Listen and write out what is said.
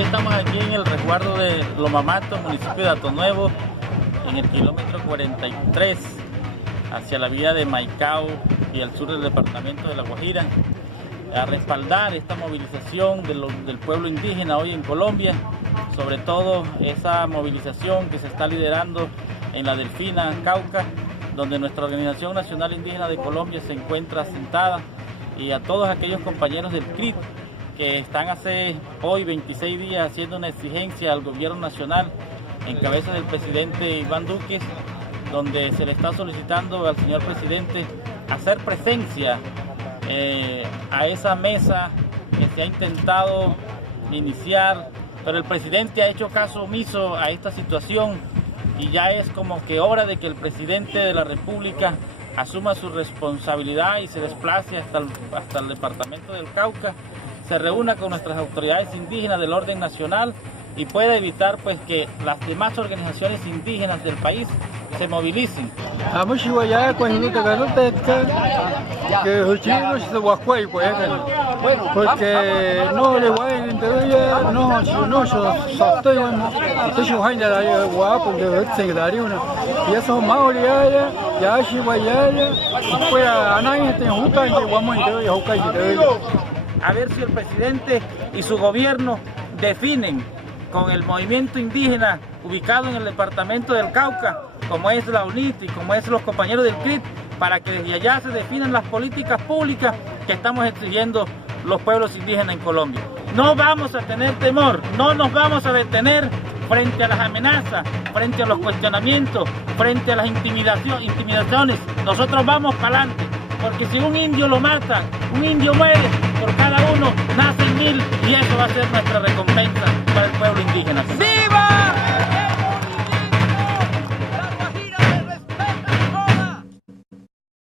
Hoy estamos aquí en el resguardo de Lomamato, municipio de Atonuevo, en el kilómetro 43, hacia la vía de Maicao y al sur del departamento de La Guajira, a respaldar esta movilización del pueblo indígena hoy en Colombia, sobre todo esa movilización que se está liderando en la Delfina, Cauca, donde nuestra Organización Nacional Indígena de Colombia se encuentra asentada, y a todos aquellos compañeros del CRIT que están hace hoy 26 días haciendo una exigencia al gobierno nacional en cabeza del presidente Iván Duque, donde se le está solicitando al señor presidente hacer presencia a esa mesa que se ha intentado iniciar, pero el presidente ha hecho caso omiso a esta situación, y ya es como que hora de que el presidente de la República asuma su responsabilidad y se desplace hasta el departamento del Cauca, se reúna con nuestras autoridades indígenas del orden nacional y pueda evitar pues que las demás organizaciones indígenas del país se movilicen. Porque no le voy a entender, no yo estoy porque se daría una y eso más ya si vaya fuera a nadie te junta y vamos a ver si el presidente y su gobierno definen con el movimiento indígena ubicado en el departamento del Cauca, como es la UNIT y como es los compañeros del CRIT, para que desde allá se definan las políticas públicas que estamos exigiendo los pueblos indígenas en Colombia. No vamos a tener temor, no nos vamos a detener frente a las amenazas, frente a los cuestionamientos, frente a las intimidaciones. Nosotros vamos para adelante, porque si un indio lo mata, un indio muere, por cada uno nacen 1000, y eso va a ser nuestra recompensa para el pueblo indígena. ¡Viva!